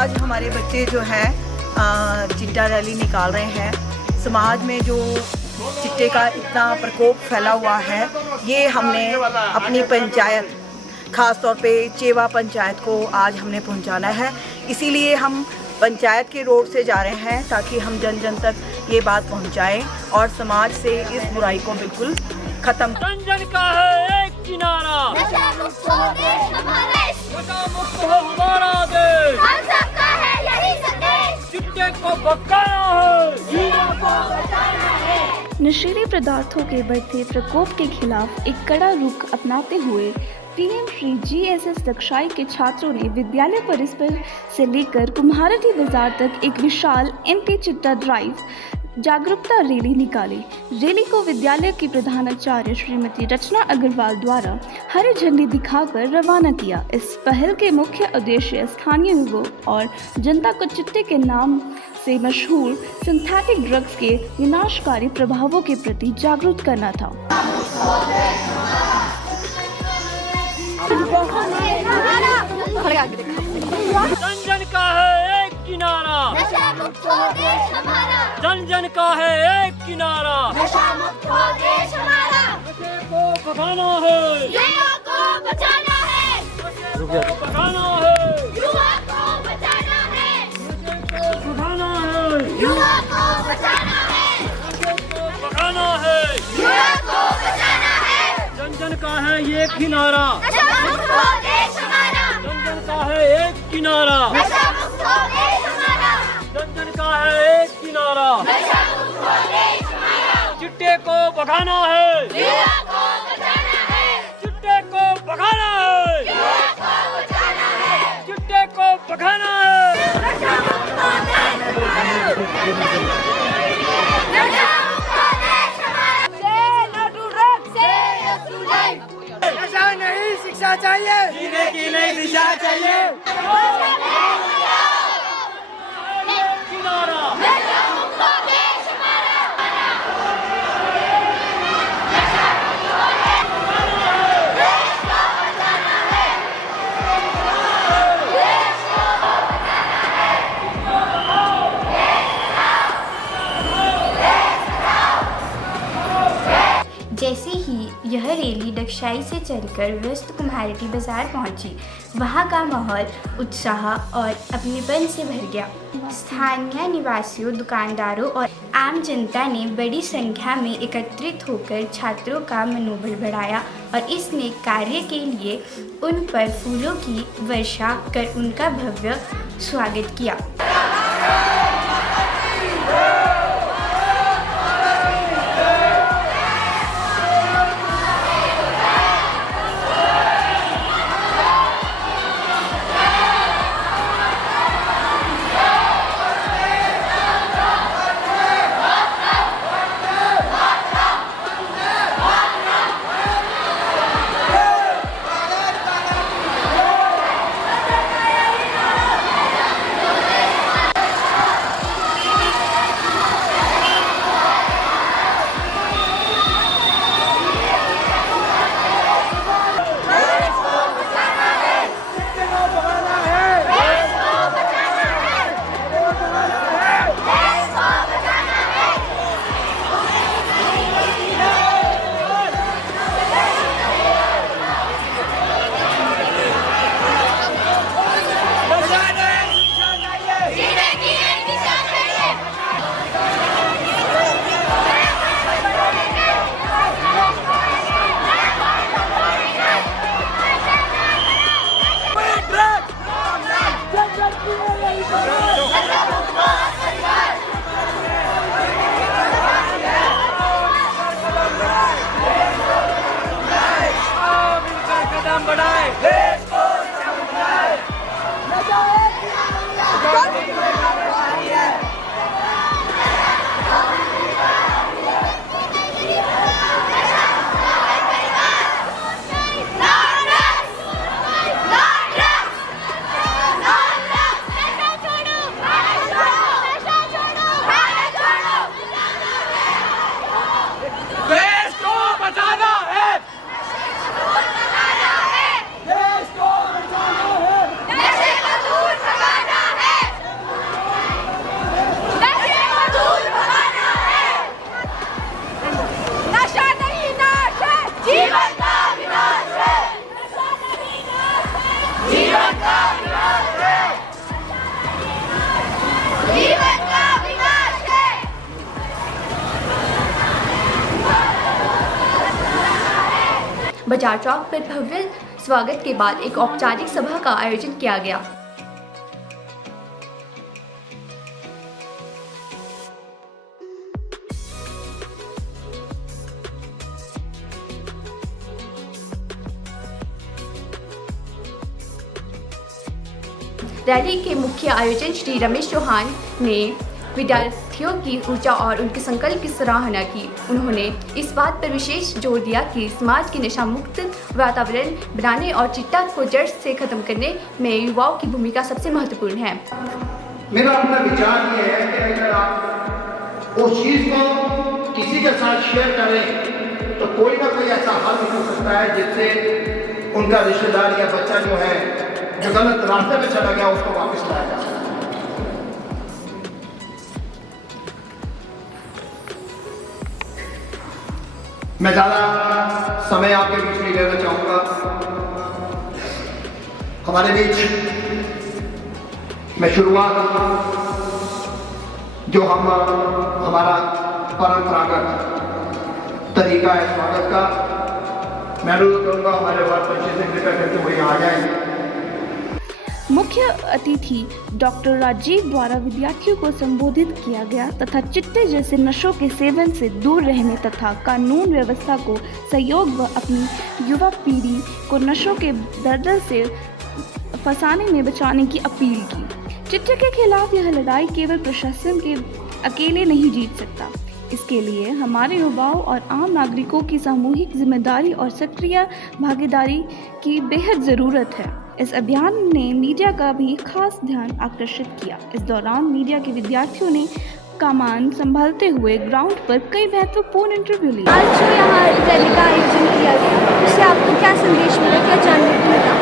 आज हमारे बच्चे जो हैं चिट्टा रैली निकाल रहे हैं। समाज में जो चिट्टे का इतना प्रकोप फैला हुआ है, ये हमने अपनी पंचायत, ख़ास तौर पे चेवा पंचायत को आज हमने पहुंचाना है। इसीलिए हम पंचायत के रोड से जा रहे हैं ताकि हम जन जन तक ये बात पहुंचाएं और समाज से इस बुराई को बिल्कुल खत्म। जन जन का है एक किनारा, नशा मुक्त हो देश हमारा, नशा मुक्त हो हमारा देश, हम सबका है यही संदेश। चिट्टे को भगाना है, जीवन को बचाना है। नशीले पदार्थों के बढ़ते प्रकोप के खिलाफ एक कड़ा रुख अपनाते हुए पीएम श्री जीएसएस दक्षाई के छात्रों ने विद्यालय परिसर से लेकर कुम्हारटी बाजार तक एक विशाल एंटी चिट्टा ड्राइव जागरूकता रैली निकाली। रैली को विद्यालय की प्रधानाचार्य श्रीमती रचना अग्रवाल द्वारा हरी झंडी दिखाकर रवाना किया। इस पहल के मुख्य उद्देश्य स्थानीय युवाओं और जनता को चिट्टे के नाम से मशहूर सिंथेटिक ड्रग्स के विनाशकारी प्रभावों के प्रति जागरूक करना था। जन जन का है एक किनारा, नशा मुक्त हो देश हमारा, जन जन का है एक किनारा, नशा मुक्त हो देश हमारा। नशे को भगाना है, युवा को बचाना है, नशे को भगाना है, युवा को बचाना है, नशे को भगाना है, युवा को बचाना है, नशे को भगाना है, युवा को बचाना है। जन जन का है ये किनारा, नशा मुक्त हो देश हमारा, जन जन का है एक किनारा, नशा मुक्त हो देश हमारा, जन जन का है एक किनारा, नशा मुक्त हो देश हमारा। चिट्टे को भगाना है, युवा को बचाना है, चिट्टे को भगाना है, युवा को बचाना है, चिट्टे को भगाना है। नशा मुक्त हो देश हमारा, नशा मुक्त हो देश हमारा। Say no to drugs, say yes to life. नशा नहीं शिक्षा चाहिए, जीने की नई दिशा चाहिए। किनारा नशा मुक्त हो देश हमारा, नशा मुक्त हो देश हमारा। देश को बचाना है, देश को बचाना है। जैसे ही यह रैली डक्षाई से चलकर व्यस्त कुम्हारटी बाजार पहुंची, वहां का माहौल उत्साह और अपनेपन से भर गया। स्थानीय निवासियों, दुकानदारों और आम जनता ने बड़ी संख्या में एकत्रित होकर छात्रों का मनोबल बढ़ाया और इस नेक कार्य के लिए उन पर फूलों की वर्षा कर उनका भव्य स्वागत किया। नशे को दूर भगाना है। बाजार चौक पर भव्य स्वागत के बाद एक औपचारिक सभा का आयोजन किया गया। रैली के मुख्य आयोजन श्री रमेश चौहान ने विद्यार्थियों की ऊर्जा और उनके संकल्प की सराहना की। उन्होंने इस बात पर विशेष जोर दिया कि समाज की नशा मुक्त वातावरण बनाने और चिट्टा को जड़ से खत्म करने में युवाओं की भूमिका सबसे महत्वपूर्ण है। मेरा अपना विचार ये है कि अगर आप उस चीज़ को किसी के साथ शेयर करें तो कोई ना कोई ऐसा हल निकल सकता है जिससे उनका रिश्तेदार या बच्चा जो है जो गलत रास्ते में चला गया उसको वापस लाया जा सकता है। मैं ज़्यादा समय आपके बीच में लेना चाहूँगा। हमारे बीच मैं शुरुआत जो हमारा परंपरागत तरीका है स्वागत का, मैं अनुरोध करूँगा हमारे वार्ड पंचायत से कृपया करके वो यहाँ आ जाएंगे। मुख्य अतिथि डॉक्टर राजीव द्वारा विद्यार्थियों को संबोधित किया गया तथा चिट्टे जैसे नशों के सेवन से दूर रहने तथा कानून व्यवस्था को सहयोग व अपनी युवा पीढ़ी को नशों के दलदल से फंसाने में बचाने की अपील की। चिट्टे के खिलाफ यह लड़ाई केवल प्रशासन के अकेले नहीं जीत सकता। इसके लिए हमारे युवाओं और आम नागरिकों की सामूहिक जिम्मेदारी और सक्रिय भागीदारी की बेहद ज़रूरत है। इस अभियान ने मीडिया का भी खास ध्यान आकर्षित किया। इस दौरान मीडिया के विद्यार्थियों ने कमान संभालते हुए ग्राउंड पर कई महत्वपूर्ण इंटरव्यू लिए। आज जो यहाँ रैली का आयोजन किया गया उससे आपको क्या संदेश मिला, क्या जानने को मिला?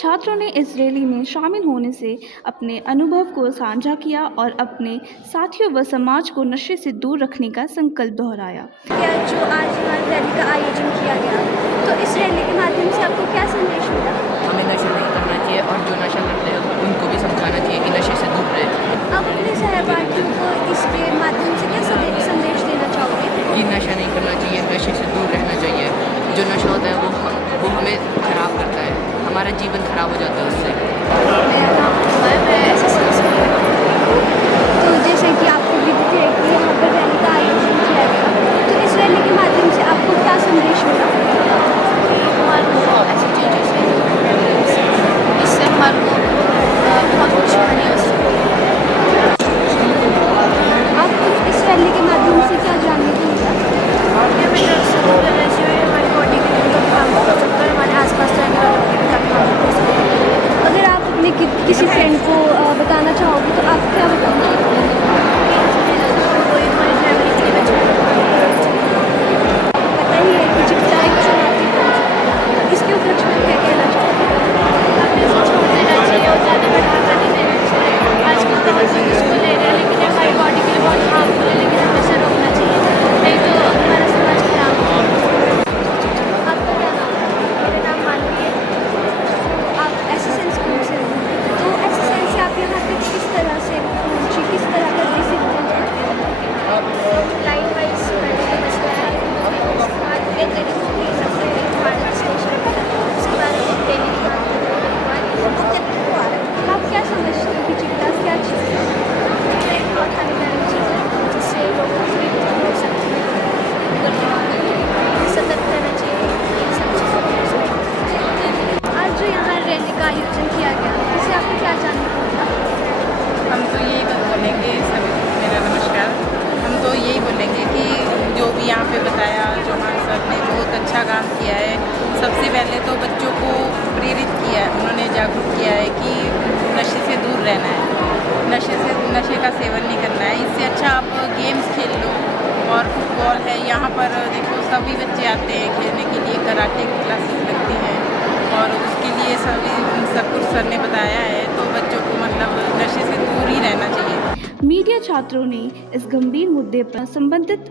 छात्रों ने इस रैली में शामिल होने से अपने अनुभव को साझा किया और अपने साथियों व समाज को नशे से दूर रखने का संकल्प दोहराया। क्या जो आज यहाँ रैली का आयोजन किया गया तो इस रैली के माध्यम से आपको क्या संदेश मिला? हमें नशा नहीं करना चाहिए और जो नशा करते हैं उनको भी समझाना चाहिए कि नशे से दूर रहे। आप अपने सहपाठियों को इसके माध्यम से क्या संदेश देना चाहोगे? कि नशा नहीं करना चाहिए, नशे से दूर रहना चाहिए। जो नशा होता है वो हमें खराब करता है, हमारा जीवन खराब हो जाता है उससे। मेरा नाम मैं SSLC में तो जैसे कि आपको विदित है कि यहाँ पर रैली का आयोजन किया गया, तो इस रैली के माध्यम से आपको क्या संदेश मिला? हमारे को ऐसी चीज़ों से इससे हमारे को बहुत कुछ सीखने हो सकती है। आपको इस रैली के माध्यम से क्या जानने को मिला? हमारी बॉडी के लिए बहुत हार्मफुल हो सकता है, हमारे आसपास रहने वालों के लिए काफ़ी हार्मफुल हो सकता है। अगर आप अपने किसी फ्रेंड को बताना चाहोगे तो आप क्या बताओगे? कोई हमारी फैमिली के लिए बचा पता ही है कि चिट्टा एक चुनौती है, इसके उपलक्ष्य में क्या कहना चाहोगे? हमें इसे छोड़ देना चाहिए और ज़्यादा बढ़ावा नहीं देना चाहिए। आजकल बहुत लोग इसको ले रहे हैं लेकिन हमारी बॉडी के लिए बहुत हार्मफुल है, लेकिन हमें इसे रोकना चाहिए, नहीं तो हमारा समाज खराब होगा। आपका क्या नाम है? मेरा नाम मानवी है। आप SSL स्कूल से हो, तो SSL से आप यहाँ तक किस तरह से पहुँची, किस तरह का डिसिप्लिन है? लाइन वाइज मैंने समझना है, उसके बाद फिर तरीकों के हिसाब से भारत स्टेशन उसके बाद डेली आप क्या समझते हो कि चिट्टा क्या चीज़ है? बहुत हानिकारक चीज़ है जिससे लोगों की मृत्यु हो सकती है। सतर्क रहना चाहिए इन सब चीज़ों से। आज जो यहाँ रैली का आयोजन किया गया इससे आपको क्या जानने को मिला? हम तो यही बोलेंगे सभी, मेरा नमस्कार, हम तो यही बोलेंगे कि जो भी यहाँ पे बताया चौहान सर ने बहुत अच्छा काम किया है। सबसे पहले तो बच्चों को प्रेरित किया है, उन्होंने जागरूक किया है कि नशे से दूर रहना है, नशे का सेवन नहीं करना है। इससे अच्छा आप गेम्स खेल लो और फुटबॉल है, यहाँ पर देखो सभी बच्चे आते हैं खेलने के लिए, कराटे की क्लासेस लगती हैं और उसके लिए सभी सब कुछ सर ने बताया है, तो बच्चों को मतलब नशे से दूर ही रहना चाहिए। मीडिया छात्रों ने इस गंभीर मुद्दे पर संबंधित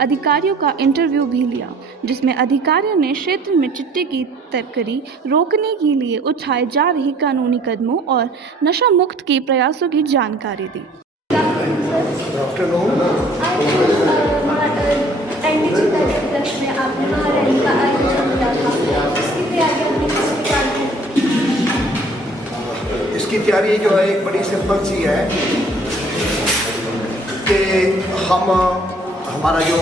अधिकारियों का इंटरव्यू भी लिया, जिसमें अधिकारियों ने क्षेत्र में चिट्टे की तस्करी रोकने के लिए उठाए जा रहे कानूनी कदमों और नशा मुक्त के प्रयासों की जानकारी दी। एंटी चिट्टा के उपलक्ष्य में आपने वहाँ रैली का आयोजन तैयारी जो है एक बड़ी सिंपल सी है कि हमारा जो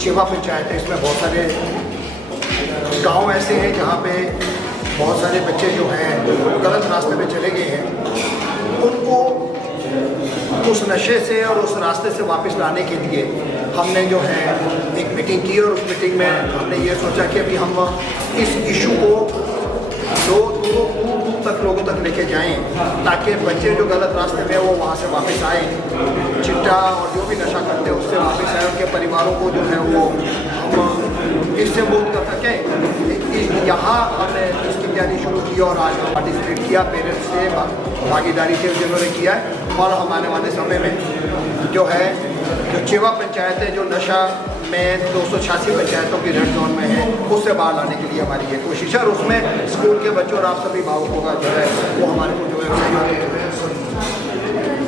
चेवा पंचायत है इसमें बहुत सारे गांव ऐसे हैं जहां पे बहुत सारे बच्चे जो हैं गलत रास्ते पे चले गए हैं, उनको उस नशे से और उस रास्ते से वापस लाने के लिए हमने जो है एक मीटिंग की और उस मीटिंग में हमने ये सोचा कि अभी हम इस इशू को दूर तक लोगों तक लेके जाएं ताकि बच्चे जो गलत रास्ते में वो वहाँ से वापस आए, चिट्टा और जो भी नशा करते हैं उससे वापस आए, उनके परिवारों को जो है वो हम इससे मुक्त कर सकें। यहाँ हमने इसकी तैयारी शुरू की और आज पार्टिसिपेट किया, पेरेंट्स से भागीदारी से जिन्होंने किया है। और हम आने वाले समय में जो है जो चेवा पंचायत है जो नशा में 286 पंचायतों की रेड जोन में है उससे बाहर लाने के लिए हमारी ये कोशिश है और उसमें स्कूल के बच्चों और आप सभी भावुकों का जो है वो हमारे को जो है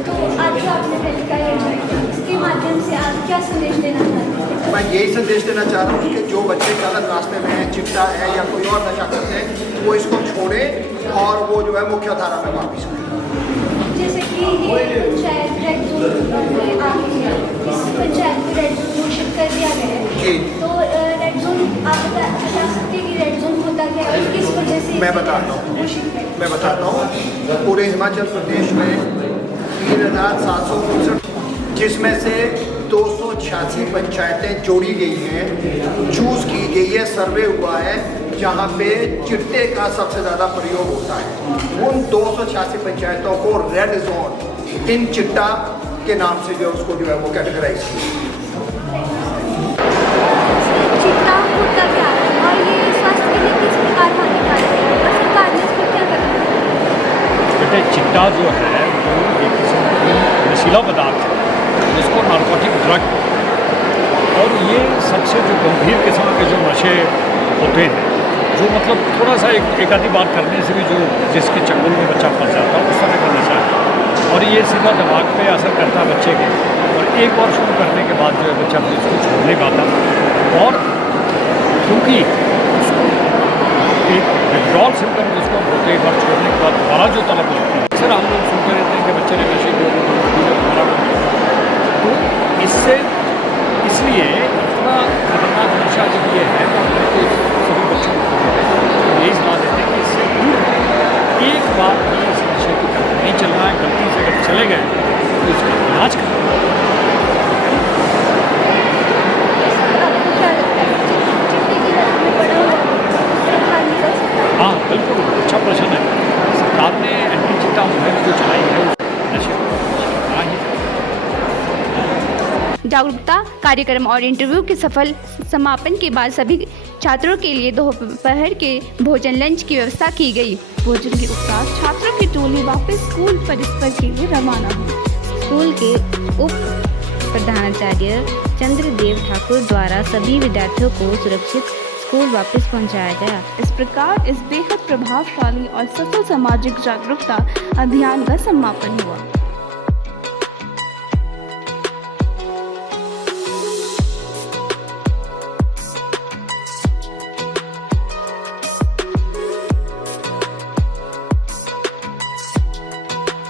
तो आज जो आपने रैली का आयोजन किया, इसके माध्यम से आप क्या संदेश देना चाहते हैं? मैं यही संदेश देना चाह रहा हूँ कि जो बच्चे गलत रास्ते में हैं, चिट्टा है या कोई और नशा करते हैं, वो इसको छोड़ें और वो जो है मुख्य धारा में वापस आए। जैसे कि ये पंचायत रेड जोन में आ गई है, इस पंचायत में रेड जोन घोषित कर दिया गया है जी। तो रेड जोन आप बता सकते हैं कि रेड जोन होता क्या है, किस वजह से मैं बताता हूँ पूरे हिमाचल प्रदेश में 3,759 जिसमें से 286 पंचायतें जोड़ी गई हैं, चूज़ की गई है, सर्वे हुआ है जहाँ पे चिट्टे का सबसे ज़्यादा प्रयोग होता है। उन 286 पंचायतों को रेड जोन इन चिट्टा के नाम से जो उसको जो है वो कैटेगराइज किया। चिट्टा होता क्या है और ये स्वास्थ्य के लिए किस प्रकार हानिकारक है और सरकार ने इसमें क्या करना है? बेटे चिट्टा जो है वो एक किस्म का नशीला पदार्थ है जिसको नार्कोटिक ड्रग, और ये सबसे जो गंभीर किस्म के जो नशे होते हैं, जो मतलब थोड़ा सा एक आधी बार करने से भी जो जिसके चंगुल में बच्चा फंस जाता है उस तरह का नशा है और ये सीधा दिमाग पे असर करता है बच्चे के, और एक बार शुरू करने के बाद जो है बच्चा फिर इसको छोड़ नहीं पाता। और क्योंकि एक विड्रॉल सिम्टम जिसको होते हैं, एक बार छोड़ने के बाद दोबारा जो तलब लगती है, अक्सर हम लोग सुनते रहते हैं कि बच्चे ने नशे को दोबारा, तो इससे इसलिए इतना खतरनाक नशा जब ये है तो हमें तो सभी बच्चों को यही सलाह देते हैं कि इससे दूर एक बार भी इस नशे की तरफ नहीं चलना है। गलती से अगर चले गए तो इसका इलाज करना है। हाँ बिल्कुल, अच्छा प्रश्न है। सरकार ने एंटी चिट्टा मुहिम जो चलाई है नशे को जागरूकता कार्यक्रम और इंटरव्यू के सफल समापन के बाद सभी छात्रों के लिए दोपहर के भोजन लंच की व्यवस्था की गई। भोजन के उपरांत छात्रों की टोली वापस स्कूल परिसर के लिए रवाना हुई। स्कूल के उप प्रधानाचार्य चंद्रदेव ठाकुर द्वारा सभी विद्यार्थियों को सुरक्षित स्कूल वापस पहुंचाया गया। इस प्रकार इस बेहद प्रभावशाली और सफल सामाजिक जागरूकता अभियान का समापन हुआ।